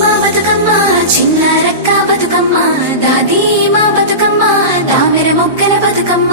మా బతుకమ్మ చిన్న రక్క బతుకమ్మ దాది మా బతుకమ్మ దామెర మొక్కల బతుకమ్మ.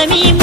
para mim